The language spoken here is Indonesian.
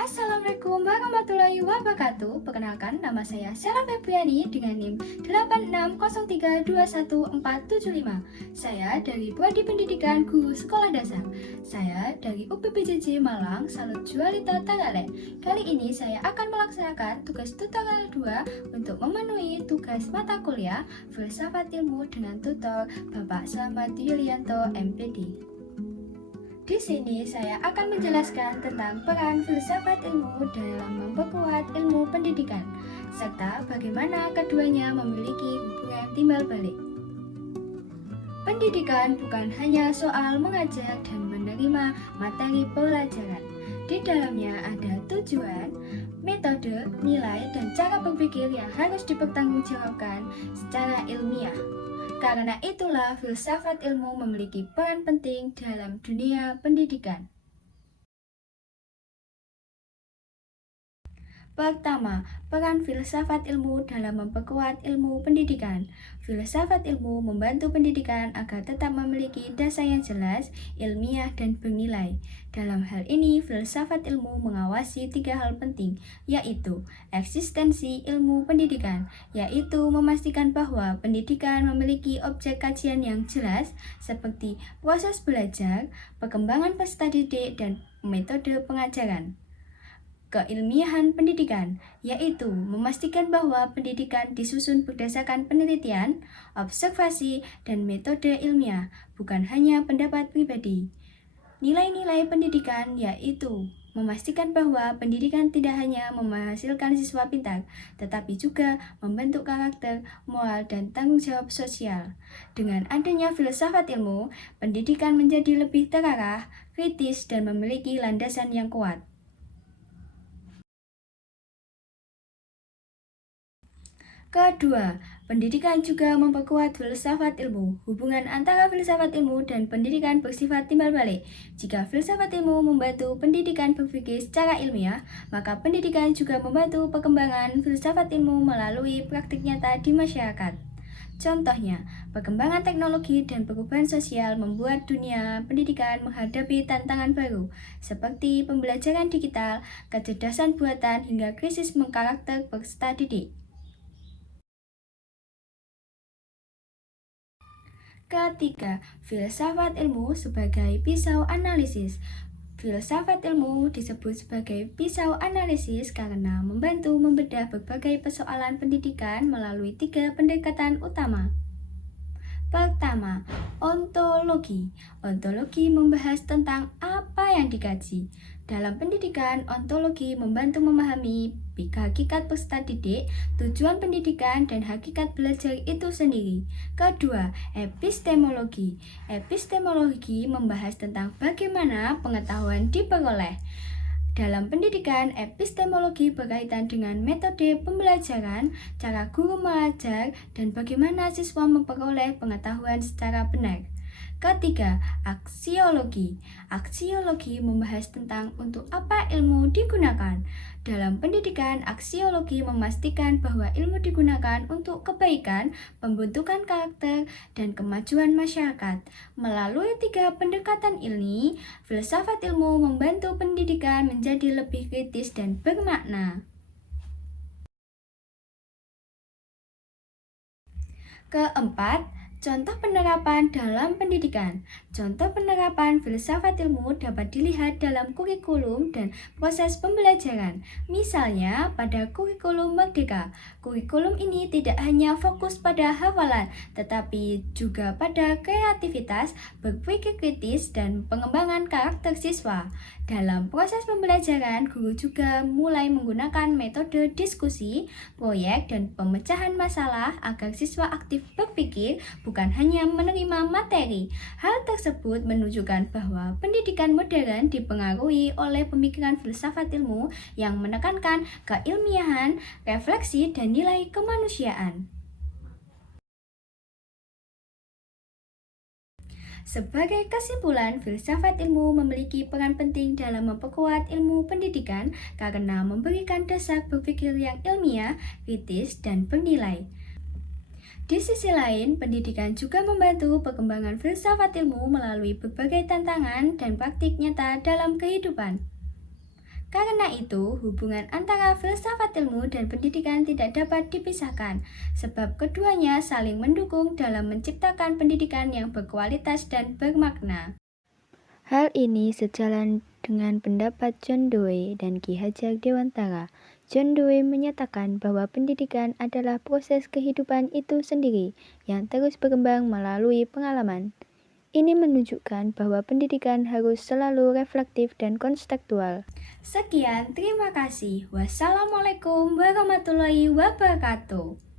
Assalamualaikum warahmatullahi wabarakatuh. Perkenalkan, nama saya Sheila Febriani dengan NIM 8603214475. Saya dari Prodi Pendidikan Guru Sekolah Dasar. Saya dari UPPJJ Malang, Salut Jualita Tagale. Kali ini saya akan melaksanakan tugas tutorial 2 untuk memenuhi tugas mata kuliah Filsafat Ilmu dengan tutor Bapak Slamet Yulianto MPD. Di sini saya akan menjelaskan tentang peran filsafat ilmu dalam memperkuat ilmu pendidikan, serta bagaimana keduanya memiliki hubungan timbal balik. Pendidikan bukan hanya soal mengajar dan menerima materi pelajaran. Di dalamnya ada tujuan, metode, nilai, dan cara berpikir yang harus dipertanggungjawabkan secara ilmiah. Karena itulah filsafat ilmu memiliki peran penting dalam dunia pendidikan. Pertama, peran filsafat ilmu dalam memperkuat ilmu pendidikan. Filsafat ilmu membantu pendidikan agar tetap memiliki dasar yang jelas, ilmiah, dan bernilai. Dalam hal ini, filsafat ilmu mengawasi 3 hal penting, yaitu eksistensi ilmu pendidikan, yaitu memastikan bahwa pendidikan memiliki objek kajian yang jelas, seperti proses belajar, perkembangan peserta didik, dan metode pengajaran. Keilmiahan pendidikan, yaitu memastikan bahwa pendidikan disusun berdasarkan penelitian, observasi, dan metode ilmiah, bukan hanya pendapat pribadi. Nilai-nilai pendidikan, yaitu memastikan bahwa pendidikan tidak hanya menghasilkan siswa pintar, tetapi juga membentuk karakter, moral, dan tanggung jawab sosial. Dengan adanya filsafat ilmu, pendidikan menjadi lebih terarah, kritis, dan memiliki landasan yang kuat. Kedua, pendidikan juga memperkuat filsafat ilmu. Hubungan antara filsafat ilmu dan pendidikan bersifat timbal balik. Jika filsafat ilmu membantu pendidikan berpikir secara ilmiah, maka pendidikan juga membantu perkembangan filsafat ilmu melalui praktik nyata di masyarakat. Contohnya, perkembangan teknologi dan perubahan sosial membuat dunia pendidikan menghadapi tantangan baru, seperti pembelajaran digital, kecerdasan buatan, hingga krisis mengkarakter peserta didik. Ketiga, filsafat ilmu sebagai pisau analisis. Filsafat ilmu disebut sebagai pisau analisis karena membantu membedah berbagai persoalan pendidikan melalui 3 pendekatan utama. Pertama, ontologi. Ontologi membahas tentang apa yang dikaji. Dalam pendidikan, ontologi membantu memahami hakikat peserta didik, tujuan pendidikan, dan hakikat belajar itu sendiri. Kedua, epistemologi. Epistemologi membahas tentang bagaimana pengetahuan diperoleh. Dalam pendidikan, epistemologi berkaitan dengan metode pembelajaran, cara guru mengajar, dan bagaimana siswa memperoleh pengetahuan secara benar. Ketiga, aksiologi. Aksiologi membahas tentang untuk apa ilmu digunakan. Dalam pendidikan, aksiologi memastikan bahwa ilmu digunakan untuk kebaikan, pembentukan karakter, dan kemajuan masyarakat. Melalui 3 pendekatan ini, filsafat ilmu membantu pendidikan menjadi lebih kritis dan bermakna. Keempat, contoh penerapan dalam pendidikan. Contoh penerapan filsafat ilmu dapat dilihat dalam kurikulum dan proses pembelajaran. Misalnya, pada kurikulum Merdeka, kurikulum ini tidak hanya fokus pada hafalan, tetapi juga pada kreativitas, berpikir kritis, dan pengembangan karakter siswa. Dalam proses pembelajaran, guru juga mulai menggunakan metode diskusi, proyek, dan pemecahan masalah agar siswa aktif berpikir, bukan hanya menerima materi. Hal tersebut menunjukkan bahwa pendidikan modern dipengaruhi oleh pemikiran filsafat ilmu yang menekankan keilmiahan, refleksi, dan nilai kemanusiaan. Sebagai kesimpulan, filsafat ilmu memiliki peran penting dalam memperkuat ilmu pendidikan karena memberikan dasar berpikir yang ilmiah, kritis, dan bernilai. Di sisi lain, pendidikan juga membantu perkembangan filsafat ilmu melalui berbagai tantangan dan praktik nyata dalam kehidupan. Karena itu, hubungan antara filsafat ilmu dan pendidikan tidak dapat dipisahkan, sebab keduanya saling mendukung dalam menciptakan pendidikan yang berkualitas dan bermakna. Hal ini sejalan dengan pendapat John Dewey dan Ki Hajar Dewantara. John Dewey menyatakan bahwa pendidikan adalah proses kehidupan itu sendiri yang terus berkembang melalui pengalaman. Ini menunjukkan bahwa pendidikan harus selalu reflektif dan konstekstual. Sekian, terima kasih. Wassalamualaikum warahmatullahi wabarakatuh.